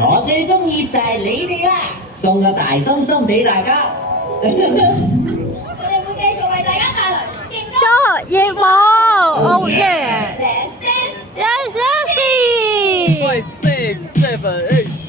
我最中意就係你哋啦，送個大心心俾大家。我哋會繼續為大家帶來勁歌作業舞，Oh yeah！ Let's dance！ Let's dance！ 5, 6, 7, 8